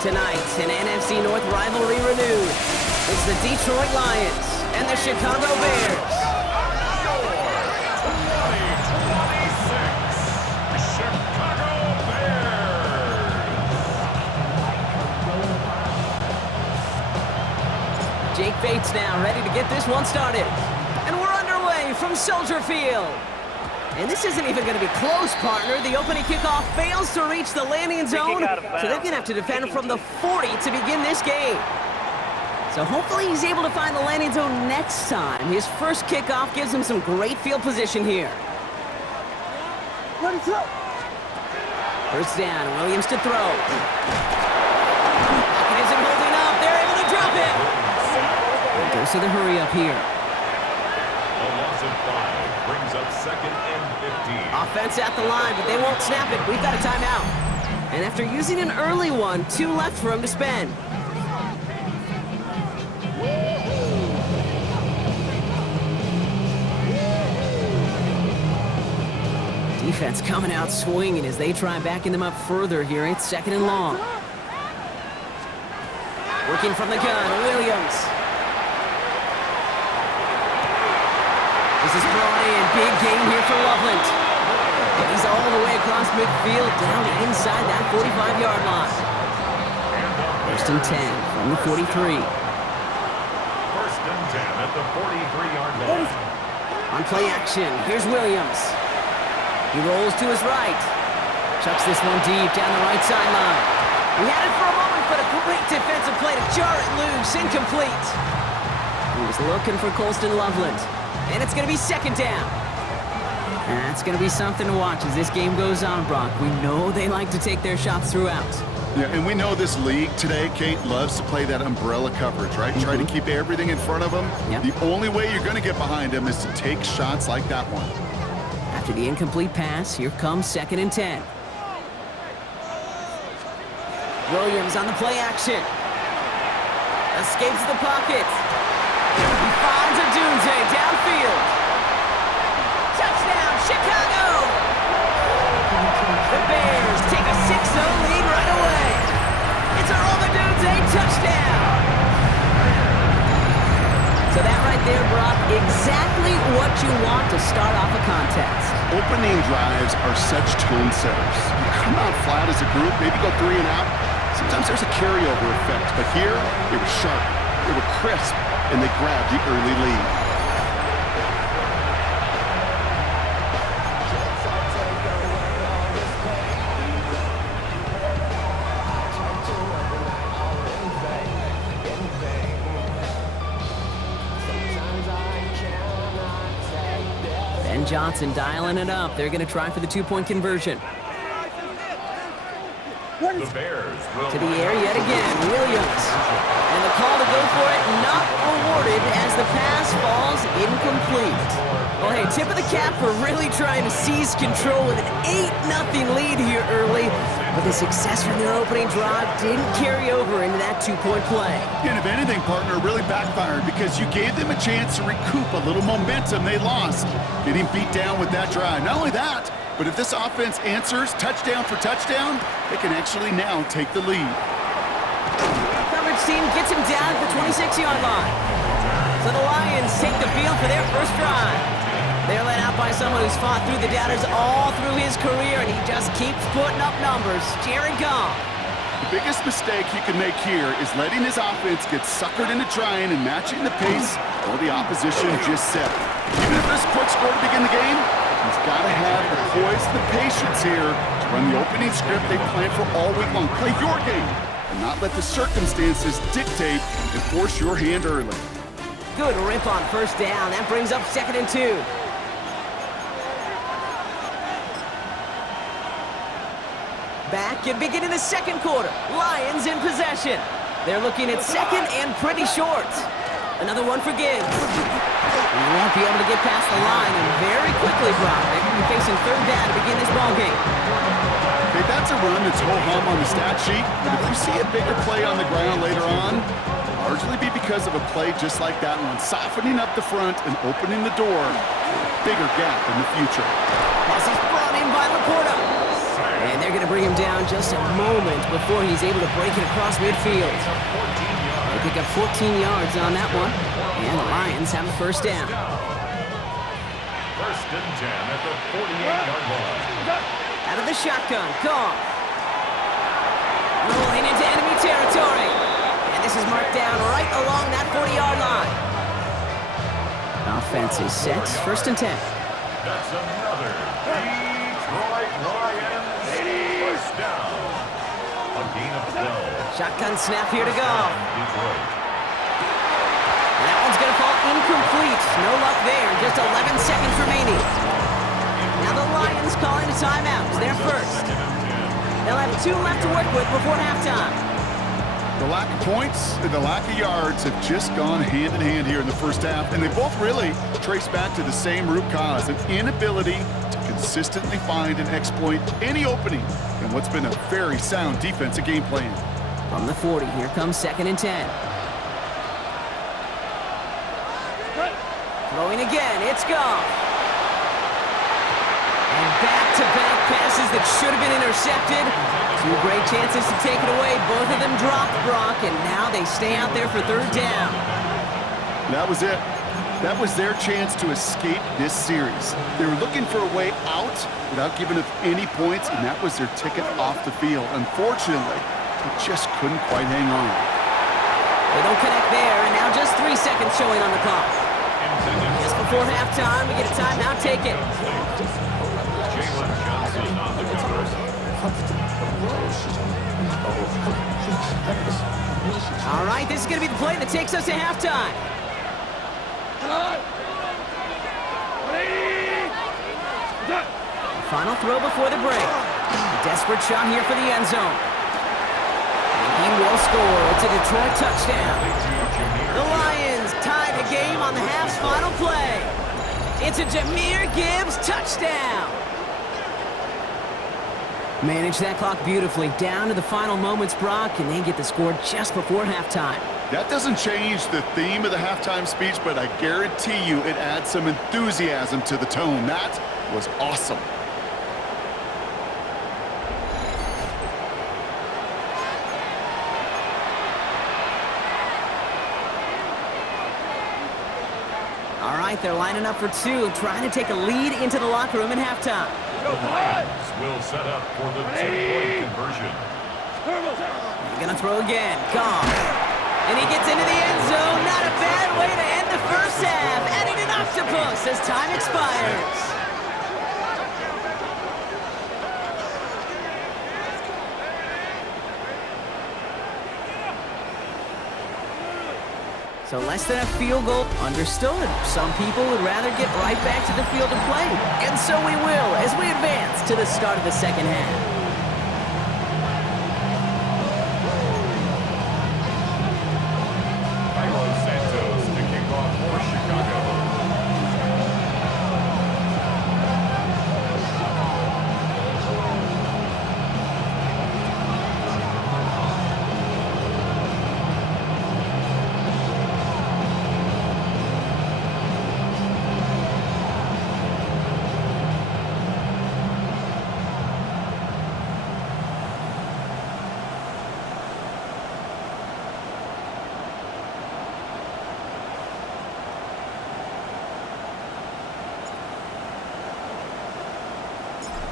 Tonight, an NFC North rivalry renewed. It's the Detroit Lions and the Chicago Bears. Jake Bates now ready to get this one started. And we're underway from Soldier Field. And this isn't even going to be close, partner. The opening kickoff fails to reach the landing zone, so they're going to have to defend from the 40 to begin this game. So hopefully he's able to find the landing zone next time. His first kickoff gives him some great field position here. First down, Williams to throw. It isn't holding up. They're able to drop it. He goes to the hurry up here. A loss of 5 brings up 2nd and 15. Offense at the line, but they won't snap it. We've got a timeout. And after using an early one, 2 left for him to spend. Defense coming out swinging as they try backing them up further here. It's 2nd and long. Working from the gun, Williams. This is brought in. Big gain here for Loveland. And he's all the way across midfield, down inside that 45-yard line. 1st and 10 from the 43. 1st and 10 at the 43-yard line. On play action, here's Williams. He rolls to his right. Chucks this one deep down the right sideline. He had it for a moment, but a great defensive play to jar it loose. Incomplete. He was looking for Colston Loveland. And it's going to be 2nd down. That's going to be something to watch as this game goes on, Brock. We know they like to take their shots throughout. Yeah, and we know this league today, Kate, loves to play that umbrella coverage, right? Try to keep everything in front of them. Yep. The only way you're going to get behind them is to take shots like that one. After the incomplete pass, here comes 2nd and 10. Williams on the play action. Escapes the pocket. He finds a Dunze downfield. Touchdown, Chicago! The Bears take a 6-0 lead right away. It's a Roma Dunze touchdown. So that right there, Brock, exactly what you want to start off a contest. Opening drives are such tone setters. You come out flat as a group, maybe go 3 and out. Sometimes there's a carryover effect, but here, they were sharp, they were crisp, and they grabbed the early lead. Ben Johnson dialing it up. They're going to try for the 2-point conversion. The Bears will To the air yet again, Williams. And the call to go for it not awarded as the pass falls incomplete. Well, hey, tip of the cap for really trying to seize control with an 8-0 lead here early. But the success from their opening drive didn't carry over into that 2-point play. And if anything, partner, really backfired because you gave them a chance to recoup a little momentum they lost. Getting beat down with that drive. Not only that, but if this offense answers touchdown for touchdown, they can actually now take the lead. Coverage team gets him down at the 26-yard line. So the Lions take the field for their first drive. They're led out by someone who's fought through the doubters all through his career, and he just keeps putting up numbers. Jared Goff. The biggest mistake he can make here is letting his offense get suckered into trying and matching the pace while the opposition just set. Even if there's a quick score to begin the game, he's got to have the poise and the patience here to run the opening script they planned for all week long. Play your game and not let the circumstances dictate and force your hand early. Good rip on first down. That brings up 2nd and 2. Back and beginning the 2nd quarter. Lions in possession. They're looking at 2nd and pretty short. Another one for Gibbs. He won't be able to get past the line, and very quickly, Brock, they're going to be facing 3rd down to begin this ballgame. Okay, that's a run that's ho-hum on the stat sheet, but if you see a bigger play on the ground later on, it'll largely be because of a play just like that one, softening up the front and opening the door for a bigger gap in the future. Pass is brought in by Laporta. And they're going to bring him down just a moment before he's able to break it across midfield. They pick up 14 yards on that one, and the Lions have a first down. First and 10 at the 48-yard line. Out of the shotgun, Goff. Rolling into enemy territory. And this is marked down right along that 40-yard line. Offense is set, first and 10. That's another Detroit Lions first down. A gain of 12. Shotgun snap here to go. Detroit. That one's going to fall incomplete. No luck there. Just 11 seconds remaining. Now the Lions calling a timeout. They're first. They'll have 2 left to work with before halftime. The lack of points and the lack of yards have just gone hand in hand here in the first half, and they both really trace back to the same root cause, an inability to consistently find and exploit any opening in what's been a very sound defensive game plan. From the 40, here comes second and 10. Throwing again, it's Goff. And back-to-back passes that should have been intercepted. 2 great chances to take it away. Both of them dropped, Brock, and now they stay out there for third down. That was it. That was their chance to escape this series. They were looking for a way out without giving up any points, and that was their ticket off the field. Unfortunately, they just couldn't quite hang on. They don't connect there, and now just 3 seconds showing on the clock. Just before halftime, we get a timeout taken. Jalen Johnson on the cover. All right, this is going to be the play that takes us to halftime. Final throw before the break. A desperate shot here for the end zone. And he will score. It's a Detroit touchdown. The Lions tie the game on the half's final play. It's a Jahmyr Gibbs touchdown. Manage that clock beautifully. Down to the final moments, Brock, and they get the score just before halftime. That doesn't change the theme of the halftime speech, but I guarantee you it adds some enthusiasm to the tone. That was awesome. All right, they're lining up for 2, trying to take a lead into the locker room at halftime. The Lions will set up for the 2-point conversion. He's going to throw again. Goff. And he gets into the end zone. Not a bad way to end the first half. Adding an octopus as time expires. So less than a field goal, understood. Some people would rather get right back to the field and play. And so we will as we advance to the start of the second half. Santos to kick off for Chicago.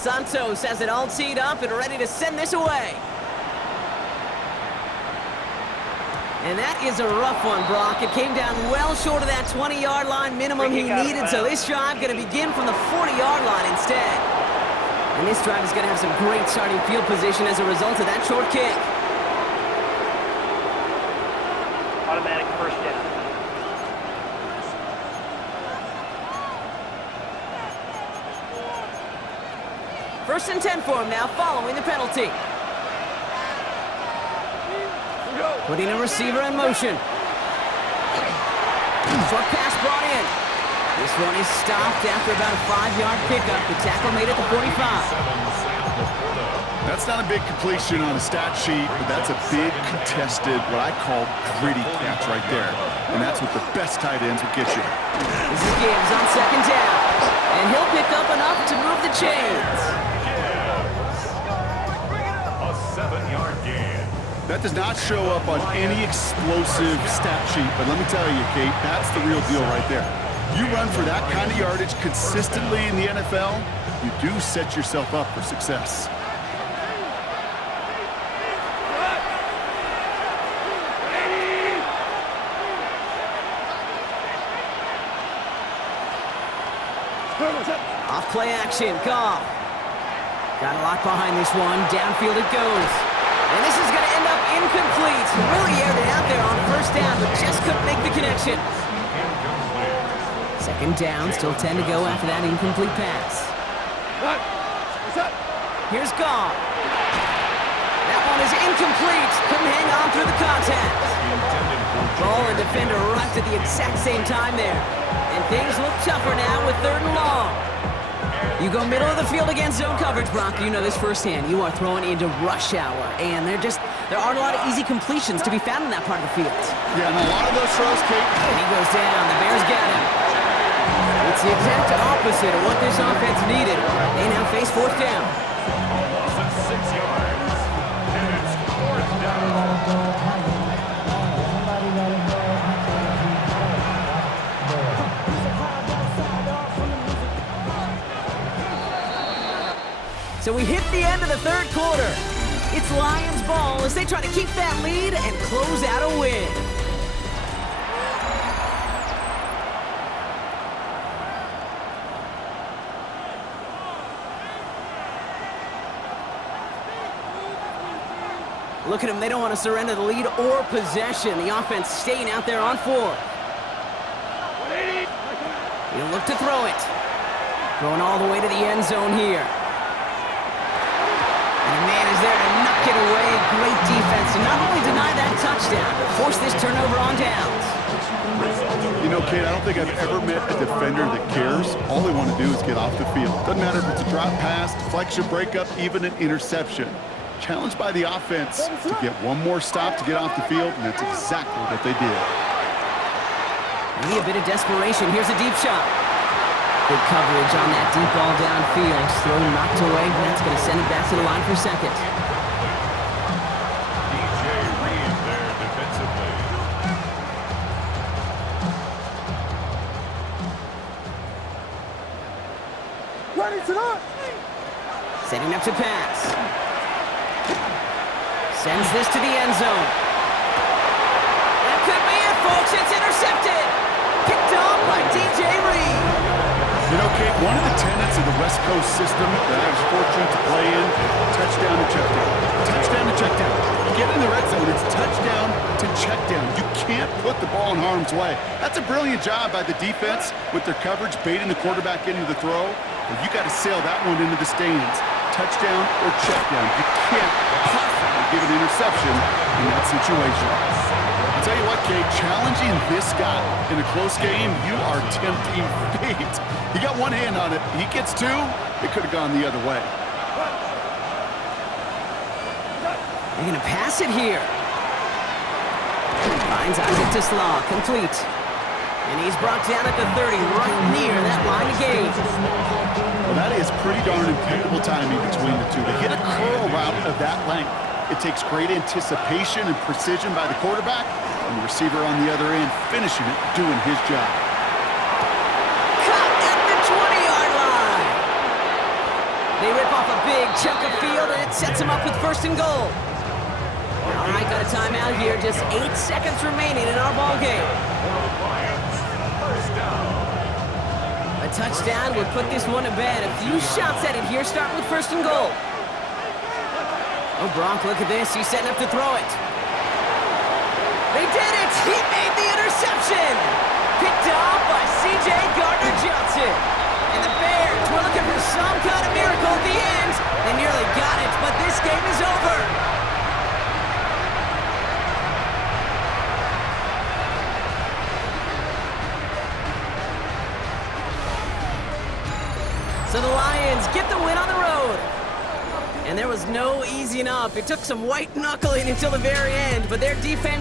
Santos has it all teed up and ready to send this away. And that is a rough one, Brock. It came down well short of that 20-yard line minimum he needed, so this drive going to begin from the 40-yard line instead. And this drive is going to have some great starting field position as a result of that short kick. Automatic first down. First and 10 for him now, following the penalty. Putting a receiver in motion. Short pass brought in. This one is stopped after about a 5-yard pickup. The tackle made it to 45. That's not a big completion on a stat sheet, but that's a big contested, what I call gritty catch right there. And that's what the best tight ends will get you. This is Gibbs on second down. And he'll pick up enough to move the chains. That does not show up on any explosive stat sheet, but let me tell you, Kate, that's the real deal right there. You run for that kind of yardage consistently in the NFL, you do set yourself up for success. Off play action, Goff. Got a lot behind this one. Downfield it goes. And this is going to end up incomplete. Really aired it out there on first down, but just couldn't make the connection. Second down, still 10 to go after that incomplete pass. Here's Goff. That one is incomplete. Couldn't hang on through the contact. Ball and defender arrived at the exact same time there. And things look tougher now with 3rd and long. You go middle of the field against zone coverage, Brock. You know this firsthand. You are throwing into rush hour, and there aren't a lot of easy completions to be found in that part of the field. Yeah, and a lot of those throws, Kate. And he goes down. The Bears got him. It's the exact opposite of what this offense needed. They now face 4th down. Loss of 6 yards. And it's 4th down. So we hit the end of the 3rd quarter. It's Lions ball as they try to keep that lead and close out a win. Look at them. They don't want to surrender the lead or possession. The offense staying out there on 4th. He'll look to throw it. Throwing all the way to the end zone here. And the man is there to knock it away. Great defense to not only deny that touchdown, but force this turnover on downs. You know, Kate, I don't think I've ever met a defender that cares. All they want to do is get off the field. Doesn't matter if it's a drop pass, deflection, breakup, even an interception. Challenged by the offense to get one more stop to get off the field, and that's exactly what they did. Maybe a bit of desperation. Here's a deep shot. Good coverage on that deep ball downfield. Throw knocked away. That's going to send it back to the line for 2nd. DJ Reed there defensively. Ready to run. Setting up to pass. Sends this to the end zone. That could be it, folks. It's intercepted. Picked off by DJ Reed. You know, Kate, one of the tenets of the West Coast system that I was fortunate to play in, touchdown to check down. Touchdown to check down. You get in the red zone, it's touchdown to check down. You can't put the ball in harm's way. That's a brilliant job by the defense with their coverage, baiting the quarterback into the throw. But you got to sail that one into the stands. Touchdown or check down. You can't possibly give an interception in that situation. I'll tell you what, Kate, challenging this guy in a close game, you are tempting fate. He got one hand on it. He gets 2. It could have gone the other way. They're going to pass it here. Finds Isaac to Slaw. Complete. And he's brought down at the 30, right near that line of game. Well, that is pretty darn impeccable timing between the two. To hit a curl route of that length, it takes great anticipation and precision by the quarterback, and the receiver on the other end finishing it, doing his job. Cut at the 20-yard line. They rip off a big chunk of field, and it sets them up with 1st and goal. All right, got a timeout here. Just 8 seconds remaining in our ball game. A touchdown would put this one to bed. A few shots at it here, starting with 1st and goal. Oh, Gronk, look at this. He's setting up to throw it. They did it! He made the interception! Picked off by C.J. Gardner-Johnson. And the Bears were looking for some kind of miracle at the end. They nearly got it, but this game is over. So the Lions get the win on the road. And there was no easing up. It took some white knuckling until the very end, but their defense